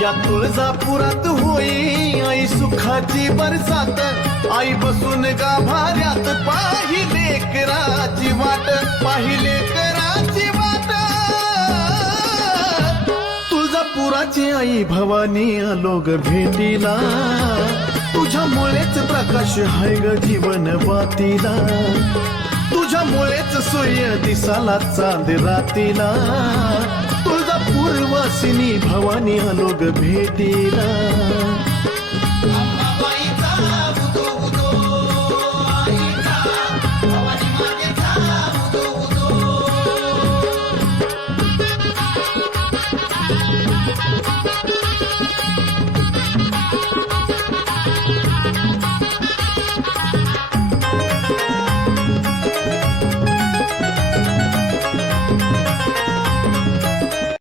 या तुळजापुरात होई आई सुखाची बरसात, आई बसून गाभाऱ्यात पाहिले कराची वाट, पाहिले कराची वाट. तुळजापुराची आई भवानी आलो ग भेटीला, तुझ्यामुळेच प्रकाश हाय ग जीवन बातीला, तुझ्यामुळेच सूर्य दिसाला चांद रातीला. तुळजापूर वासिनी भवानी आलो ग भेटीला.